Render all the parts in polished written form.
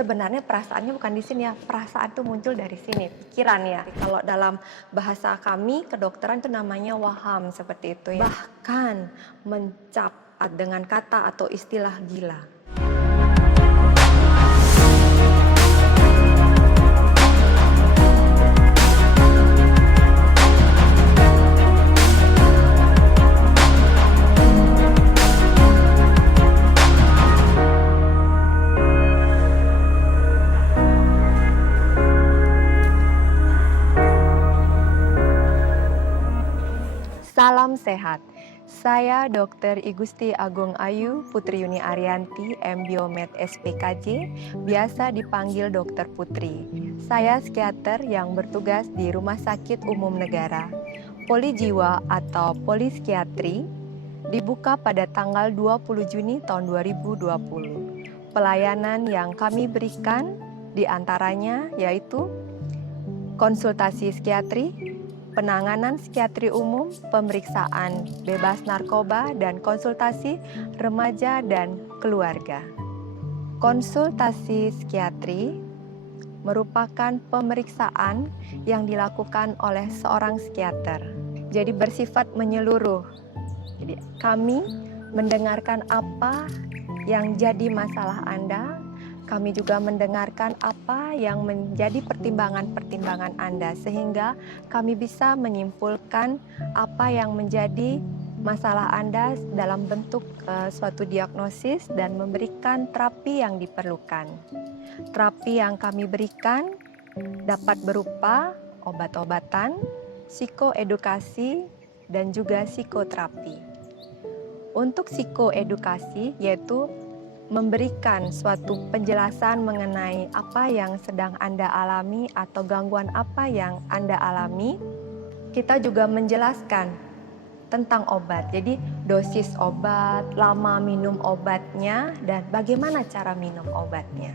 Sebenarnya perasaannya bukan di sini ya, perasaan tuh muncul dari sini, pikiran ya. Kalau dalam bahasa kami kedokteran itu namanya waham seperti itu ya. Bahkan mencap dengan kata atau istilah gila. Salam sehat. Saya Dr. Igusti Agung Ayu Putri Yuni Arianti, M.Biomed SPKJ, biasa dipanggil Dokter Putri. Saya psikiater yang bertugas di Rumah Sakit Umum Negara. Polijiwa atau Poliskiatri dibuka pada tanggal 20 Juni tahun 2020. Pelayanan yang kami berikan diantaranya yaitu konsultasi psikiatri, penanganan psikiatri umum, pemeriksaan bebas narkoba, dan konsultasi remaja dan keluarga. Konsultasi psikiatri merupakan pemeriksaan yang dilakukan oleh seorang psikiater. Jadi bersifat menyeluruh. Jadi kami mendengarkan apa yang jadi masalah Anda. Kami juga mendengarkan apa yang menjadi pertimbangan-pertimbangan Anda, sehingga kami bisa menyimpulkan apa yang menjadi masalah Anda dalam bentuk suatu diagnosis dan memberikan terapi yang diperlukan. Terapi yang kami berikan dapat berupa obat-obatan, psikoedukasi, dan juga psikoterapi. Untuk psikoedukasi yaitu memberikan suatu penjelasan mengenai apa yang sedang Anda alami atau gangguan apa yang Anda alami. Kita juga menjelaskan tentang obat, jadi dosis obat, lama minum obatnya, dan bagaimana cara minum obatnya.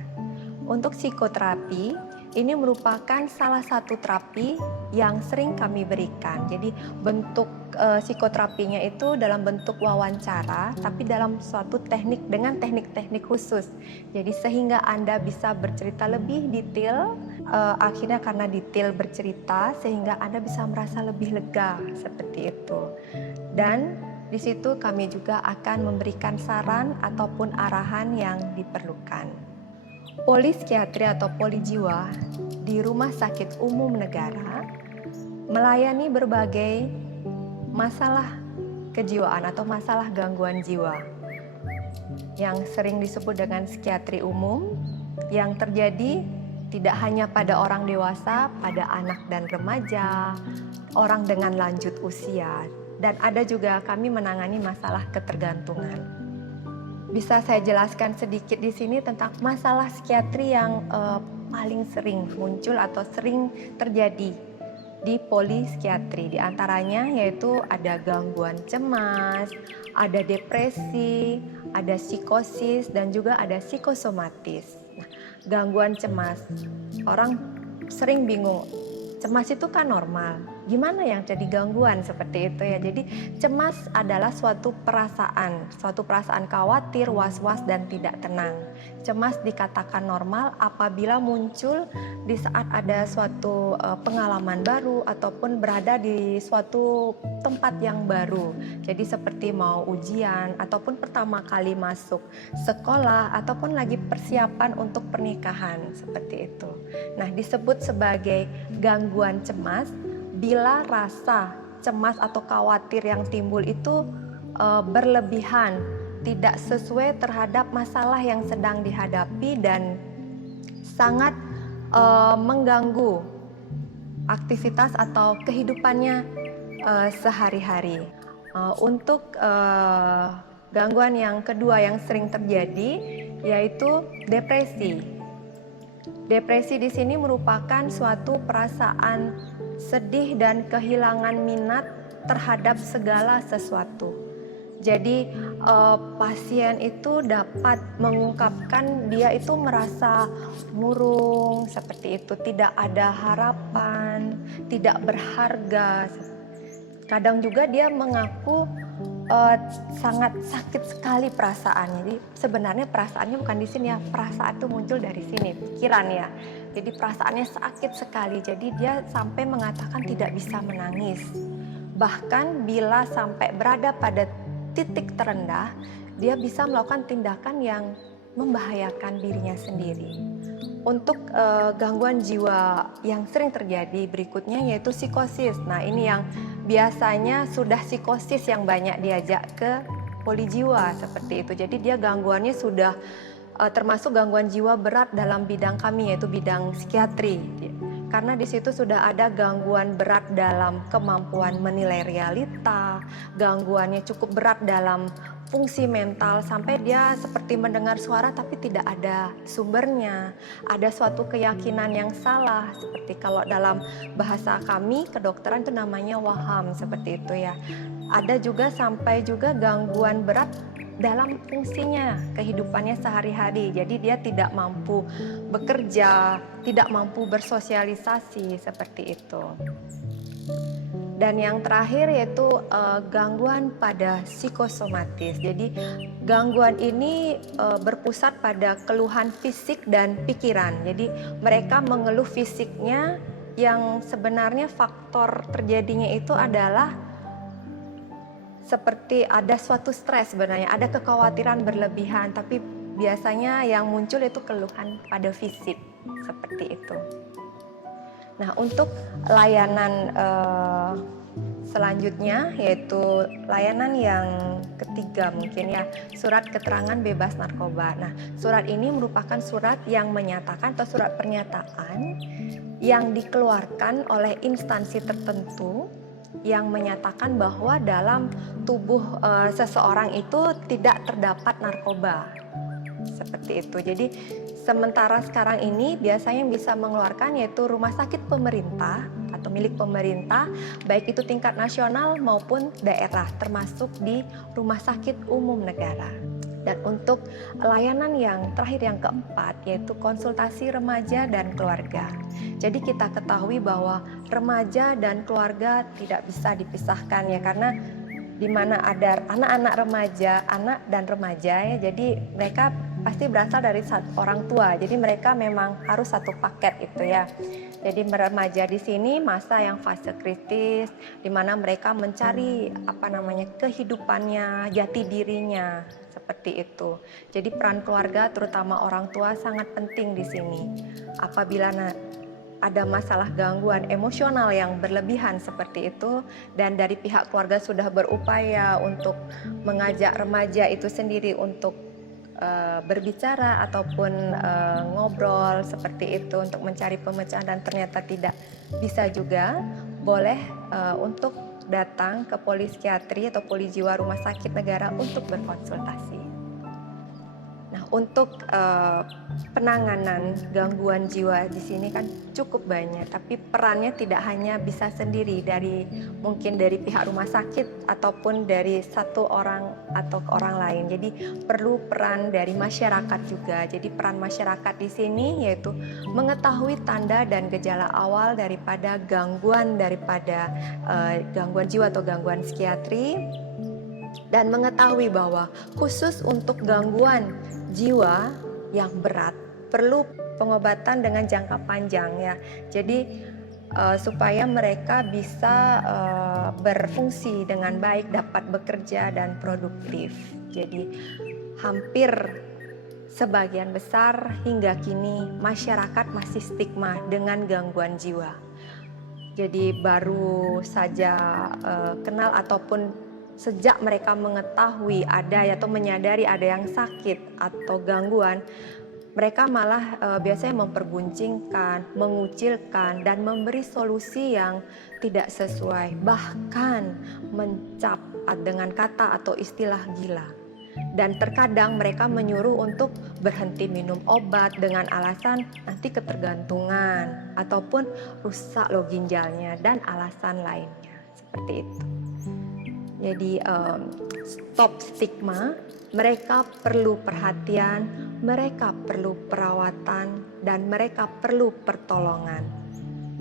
Untuk psikoterapi, ini merupakan salah satu terapi yang sering kami berikan. Jadi bentuk psikoterapinya itu dalam bentuk wawancara, tapi dalam suatu teknik dengan teknik-teknik khusus. Jadi sehingga Anda bisa bercerita lebih detail, akhirnya karena detail bercerita sehingga Anda bisa merasa lebih lega seperti itu. Dan di situ kami juga akan memberikan saran ataupun arahan yang diperlukan. Poliskiatri atau polijiwa di Rumah Sakit Umum Negara melayani berbagai masalah kejiwaan atau masalah gangguan jiwa yang sering disebut dengan psikiatri umum, yang terjadi tidak hanya pada orang dewasa, pada anak dan remaja, orang dengan lanjut usia, dan ada juga kami menangani masalah ketergantungan. Bisa saya jelaskan sedikit di sini tentang masalah psikiatri yang paling sering muncul atau sering terjadi di poliskiatri. Di antaranya yaitu ada gangguan cemas, ada depresi, ada psikosis, dan juga ada psikosomatis. Nah, gangguan cemas, orang sering bingung, cemas itu kan normal, gimana yang jadi gangguan seperti itu ya. Jadi cemas adalah suatu perasaan khawatir, was-was, dan tidak tenang. Cemas dikatakan normal apabila muncul di saat ada suatu pengalaman baru ataupun berada di suatu tempat yang baru. Jadi seperti mau ujian ataupun pertama kali masuk sekolah ataupun lagi persiapan untuk pernikahan seperti itu. Nah, disebut sebagai gangguan cemas bila rasa cemas atau khawatir yang timbul itu berlebihan, tidak sesuai terhadap masalah yang sedang dihadapi dan sangat mengganggu aktivitas atau kehidupannya sehari-hari. Untuk gangguan yang kedua yang sering terjadi yaitu depresi. Depresi di sini merupakan suatu perasaan sedih dan kehilangan minat terhadap segala sesuatu. Jadi pasien itu dapat mengungkapkan dia itu merasa murung seperti itu, tidak ada harapan, tidak berharga. Kadang juga dia mengaku eee, sangat sakit sekali perasaannya. Jadi sebenarnya perasaannya bukan di sini ya, perasaan itu muncul dari sini, pikiran ya. Jadi perasaannya sakit sekali, jadi dia sampai mengatakan tidak bisa menangis. Bahkan bila sampai berada pada titik terendah, dia bisa melakukan tindakan yang membahayakan dirinya sendiri. Untuk gangguan jiwa yang sering terjadi berikutnya yaitu psikosis. Nah, ini yang biasanya sudah psikosis yang banyak diajak ke poli jiwa seperti itu. Jadi dia gangguannya sudah termasuk gangguan jiwa berat dalam bidang kami yaitu bidang psikiatri. Karena di situ sudah ada gangguan berat dalam kemampuan menilai realita, gangguannya cukup berat dalam fungsi mental sampai dia seperti mendengar suara tapi tidak ada sumbernya. Ada suatu keyakinan yang salah seperti kalau dalam bahasa kami kedokteran itu namanya waham seperti itu ya. Ada juga sampai juga gangguan berat dalam fungsinya, kehidupannya sehari-hari. Jadi dia tidak mampu bekerja, tidak mampu bersosialisasi seperti itu. Dan yang terakhir yaitu gangguan pada psikosomatis. Jadi gangguan ini berpusat pada keluhan fisik dan pikiran. Jadi mereka mengeluh fisiknya yang sebenarnya faktor terjadinya itu adalah seperti ada suatu stres sebenarnya, ada kekhawatiran berlebihan, tapi biasanya yang muncul itu keluhan pada fisik, seperti itu. Nah, untuk layanan selanjutnya yaitu layanan yang ketiga mungkin ya, surat keterangan bebas narkoba. Nah, surat ini merupakan surat yang menyatakan atau surat pernyataan yang dikeluarkan oleh instansi tertentu yang menyatakan bahwa dalam tubuh seseorang itu tidak terdapat narkoba. Seperti itu. Jadi sementara sekarang ini biasanya yang bisa mengeluarkan yaitu rumah sakit pemerintah atau milik pemerintah, baik itu tingkat nasional maupun daerah, termasuk di rumah sakit umum negara. Dan untuk layanan yang terakhir yang keempat yaitu konsultasi remaja dan keluarga. Jadi kita ketahui bahwa remaja dan keluarga tidak bisa dipisahkan ya, karena di mana ada anak-anak remaja, anak dan remaja ya, jadi mereka pasti berasal dari orang tua. Jadi mereka memang harus satu paket itu ya. Jadi remaja di sini masa yang fase kritis di mana mereka mencari kehidupannya, jati dirinya seperti itu. Jadi peran keluarga terutama orang tua sangat penting di sini. Apabila ada masalah gangguan emosional yang berlebihan seperti itu dan dari pihak keluarga sudah berupaya untuk mengajak remaja itu sendiri untuk berbicara ataupun ngobrol seperti itu untuk mencari pemecahan dan ternyata tidak bisa juga, boleh untuk datang ke poli psikiatri atau poli jiwa rumah sakit negara untuk berkonsultasi. Nah, untuk penanganan gangguan jiwa di sini kan cukup banyak, tapi perannya tidak hanya bisa sendiri mungkin dari pihak rumah sakit ataupun dari satu orang atau orang lain. Jadi perlu peran dari masyarakat juga. Jadi peran masyarakat di sini yaitu mengetahui tanda dan gejala awal daripada gangguan jiwa atau gangguan psikiatri, dan mengetahui bahwa khusus untuk gangguan jiwa yang berat perlu pengobatan dengan jangka panjang ya. Jadi supaya mereka bisa berfungsi dengan baik, dapat bekerja dan produktif. Jadi hampir sebagian besar hingga kini masyarakat masih stigma dengan gangguan jiwa. Jadi baru saja kenal ataupun sejak mereka mengetahui ada atau menyadari ada yang sakit atau gangguan, mereka malah biasanya memperguncingkan, mengucilkan, dan memberi solusi yang tidak sesuai, bahkan mencap dengan kata atau istilah gila. Dan terkadang mereka menyuruh untuk berhenti minum obat dengan alasan nanti ketergantungan ataupun rusak loh ginjalnya dan alasan lainnya, seperti itu. Jadi stop stigma, mereka perlu perhatian, mereka perlu perawatan, dan mereka perlu pertolongan.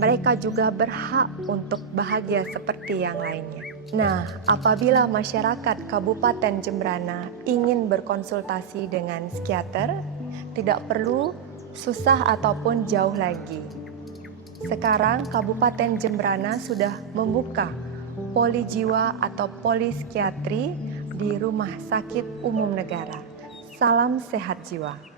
Mereka juga berhak untuk bahagia seperti yang lainnya. Nah, apabila masyarakat Kabupaten Jembrana ingin berkonsultasi dengan psikiater, tidak perlu susah ataupun jauh lagi. Sekarang Kabupaten Jembrana sudah membuka poli jiwa atau poli psikiatri di Rumah Sakit Umum Negara. Salam sehat jiwa.